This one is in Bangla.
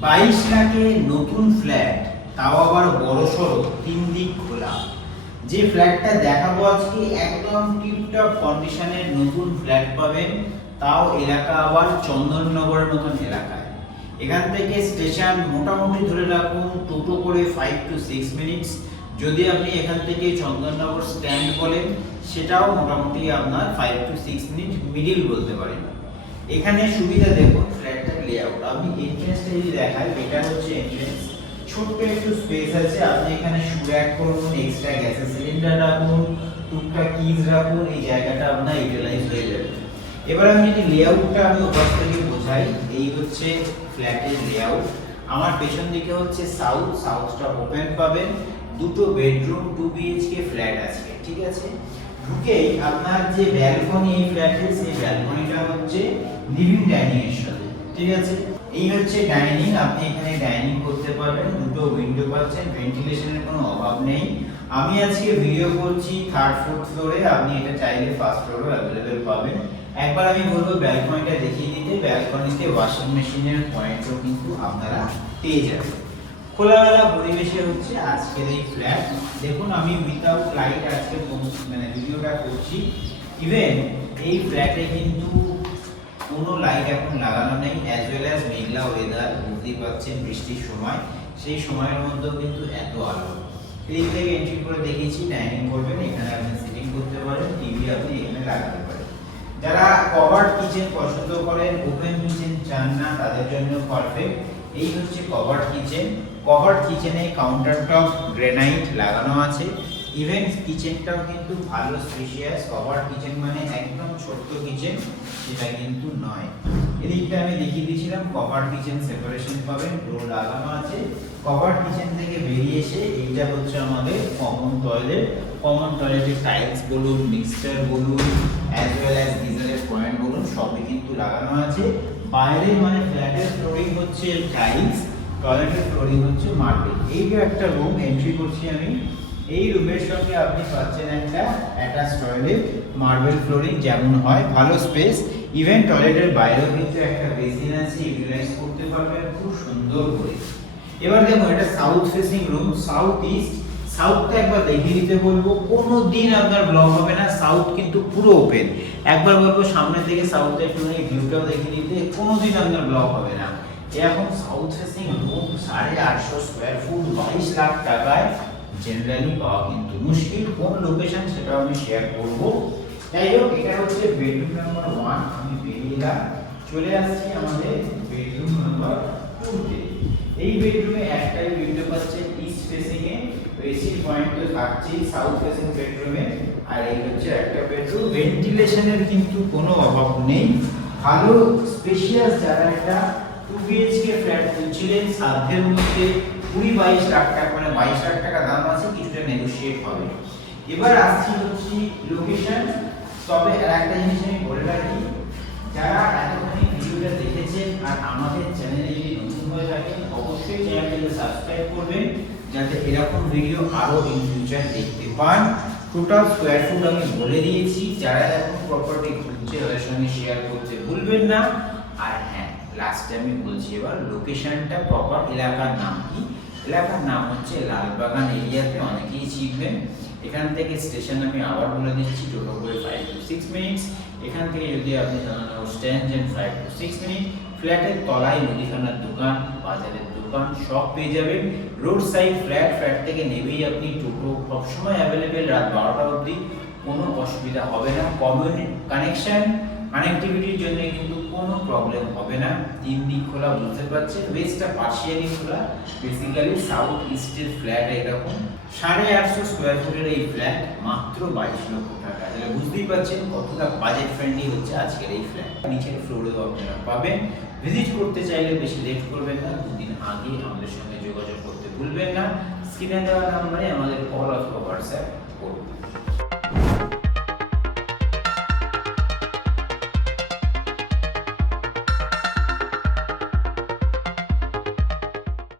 22 লাখে নতুন ফ্ল্যাট, তাও আবার বড়সড় 3 দিক খোলা। যে ফ্ল্যাটটা দেখাবো আজকে একদম টিপটপ কন্ডিশনের নতুন ফ্ল্যাট পাবেন, তাও এলাকা আবার চন্দননগরের মতন এলাকায়। এখান থেকে স্টেশন মোটামুটি ধরে রাখুন টোটো করে 5 to 6 মিনিটস। যদি আপনি এখান থেকে চন্দননগর স্ট্যান্ড বলেন, সেটাও মোটামুটি আপনার 5 to 6 মিনিট মিডিল বলতে পারেন। এখানে সুবিধা দেখুন ফ্ল্যাটটার লেআউট। আমি এন্ট্রান্সটা যদি দেখাই, এটা হচ্ছে এন্ট্রান্স। ছোট্ট একটু স্পেস আছে, আপনি এখানে শু র‍্যাক করুন, এক্সট্রা গ্যাসের সিলিন্ডার রাখুন, টুকটাক কিজ রাখুন, এই জায়গাটা আপনার ইউটিলাইজ হয়ে যাবে। এবার আমি যদি লেআউটটা আমি উপর থেকে বোঝাই, এই হচ্ছে ফ্ল্যাটের লেআউট। আমার পেছন দিকে হচ্ছে সাউথটা ওপেন পাবেন। দুটো বেডরুম 2 BHK ফ্ল্যাট আছে, ঠিক আছে। ঢুকেই আপনার যে ব্যালকনি এই ফ্ল্যাটের, সেই ব্যালকনিটা হচ্ছে লিভিং ডাইনিং এর সাথে, ঠিক আছে। এই হচ্ছে ডাইনিং, আপনি এখানে ডাইনিং করতে পারবেন। দুটো উইন্ডো পাচ্ছেন, ভেন্টিলেশনের কোনো অভাব নেই। আমি আজকে ভিডিও করছি 3rd 4th ফ্লোরে, আপনি এটা চাইলে 1st ফ্লোরেও अवेलेबल পাবেন। একবার আমি বলবো ব্যালকনিটা দেখিয়ে দিতে। ব্যালকনিতে ওয়াশিং মেশিনের পয়েন্টও কিন্তু আপনারা পেয়ে যাবেন। খোলামেলা পরিবেশে হচ্ছে আজকের এই ফ্ল্যাট। দেখুন আমি উইদাউট লাইট আজকে ভিডিওটা করছি। ইভেন এই ফ্ল্যাটে কিন্তু কোনো লাইট এখন লাগানো নেই, অ্যাজ ওয়েল অ্যাজ মেঘলা ওয়েদার। বুঝতেই পারছেন বৃষ্টির সময়, সেই সময়ের মধ্যেও কিন্তু এত আলো। এই থেকে এন্ট্রি করে দেখিয়েছি, ডাইনিং করবেন, এখানে আপনি সিটিং করতে পারেন, টিভি আপনি এখানে লাগাতে পারেন। যারা কভার্ড কিচেন পছন্দ করেন, ওপেন কিচেন চান না, তাদের জন্য পারফেক্ট। এই হচ্ছে কভার্ড কিচেন। কভার্ড কিচেনে কাউন্টার টপ গ্রেনাইট লাগানো আছে। ইভেন কিচেনটাও কিন্তু ভালো স্পেশিয়াস। কভার্ড কিচেন মানে একদম ছোট্ট কিচেন সেটা কিন্তু নয়। এদিকটা আমি দেখিয়ে দিয়েছিলাম, কভার্ড কিচেন সেপারেশন পাবেন, ডোর লাগানো আছে। কভার্ড কিচেন থেকে বেরিয়ে এসে এইটা হচ্ছে আমাদের কমন টয়লেট। কমন টয়লেটের টাইলস বলুন, মিক্সচার বলুন, অ্যাজ ওয়েল অ্যাজ গিজারের পয়েন্ট বলুন, সবই কিন্তু লাগানো আছে। বাইরে মানে ফ্ল্যাটের ফ্লোরিং হচ্ছে টাইলস, টয়লেটের ফ্লোরিং হচ্ছে মার্বেল। এই যে একটা রুম এন্ট্রি করছি আমি, এই রুমের সঙ্গে আপনি পাচ্ছেন একটা অ্যাটাচ টয়লেট, মার্বেল ফ্লোরিং যেমন হয়, ভালো স্পেস। ইভেন টয়লেটের বাইরেও কিন্তু একটা বেসিন আছে, ইউটিলাইজ করতে পারবেন খুব সুন্দর করে। এবার দেখো এটা south facing room, south east. সাউথটা একবার দেখিয়ে দিতে বলবো, কোনো দিন আপনার ব্লক হবে না, সাউথ কিন্তু পুরো ওপেন। একবার বলবো সামনে থেকে সাউথের একটু ভিউটাও দেখিয়ে দিতে, কোনো দিন আপনার ব্লক হবে না। এরকম south facing room 850 square foot 22 lakh টাকায় জেনারেলি পাওয়া কিন্তু মুশকিল। কোন লোকেশন সেটা আমি শেয়ার করব। যাই হোক, এটা হচ্ছে বেডরুম নাম্বার 1। আমি বেরিয়ে চলে আসছি আমাদের বেডরুম নাম্বার 2 তে। এই বেডরুমে একটাই উইন্ডো পাচ্ছেন ইস্ট ফেসিং এ, এসির পয়েন্ট তো থাকছেই সাউথ ফেসিং বেডরুমে। আর এই হচ্ছে একটা বেডরুম, ভেন্টিলেশনের কিন্তু কোনো অভাব নেই, ভালো স্পেশিয়াস। যারা একটা 2 BHK ফ্ল্যাট খুঁজছিলেন সাধ্যের মধ্যে, 22 লাখ টাকা, মানে 22 লাখ টাকা দাম আছে, কিছুটা নেগোশিয়েট হবে। এবার আসছি হচ্ছে লোকেশন। তবে একটা জিনিস আমি বলে রাখি, যারা এতক্ষণ ভিডিওটা দেখেছেন আর আমাদের চ্যানেলে যদি নতুন হয়ে থাকেন, অবশ্যই চ্যানেলটাকে সাবস্ক্রাইব করবেন, যাতে এরকম ভিডিও আরো ইন ফিউচার দেখতে পান। টোটাল স্কয়ার ফুট আমি বলে দিয়েছি, যারা এখন প্রপার্টি খুঁজছে ওদের সঙ্গে শেয়ার করতে ভুলবেন না। আর হ্যাঁ, লাস্টে আমি বলছি এবার লোকেশনটা, প্রপার এলাকার নাম কি? এলাকার নাম হচ্ছে লালবাগান এরিয়াতে, অনেকেই চিনবেন। এখান থেকে স্টেশন আমি আবার বলে দিচ্ছি, টোটো করে 5 to 6 মিনিটস। এখান থেকে যদি আপনি চন্দননগর স্ট্যান্ড যান 5 to 6 মিনিট। ফ্ল্যাটের তলায় মুদিখানার দোকান, বাজারের দোকান সব পেয়ে যাবেন। রোড সাইড ফ্ল্যাট, ফ্ল্যাট থেকে নেবেই আপনি টোটো সবসময় অ্যাভেলেবেল, রাত 12টা অবধি কোনো অসুবিধা হবে না। কানেক্টিভিটির জন্য কিন্তু কোনো প্রবলেম হবে না। 3 দিক খোলা, বুঝতে পারছেন। ওয়েস্টটা পার্শিয়ালি খোলা, বেসিক্যালি সাউথ ইস্টের ফ্ল্যাট এরকম। 850 স্কয়ার ফুটের এই ফ্ল্যাট মাত্র 22 লক্ষ টাকা। তাহলে বুঝতেই পারছেন কতটা বাজেট ফ্রেন্ডলি হচ্ছে আজকের এই ফ্ল্যাট। নিচের ফ্লোরেও আপনারা পাবেন। ভিজিট করতে চাইলে বেশি লেট করবেন না, 2 দিন আগে আমাদের সঙ্গে যোগাযোগ করতে ভুলবেন না। স্ক্রিনে দেওয়া নাম্বারে আমাদের কল অথবা হোয়াটসঅ্যাপ করুন।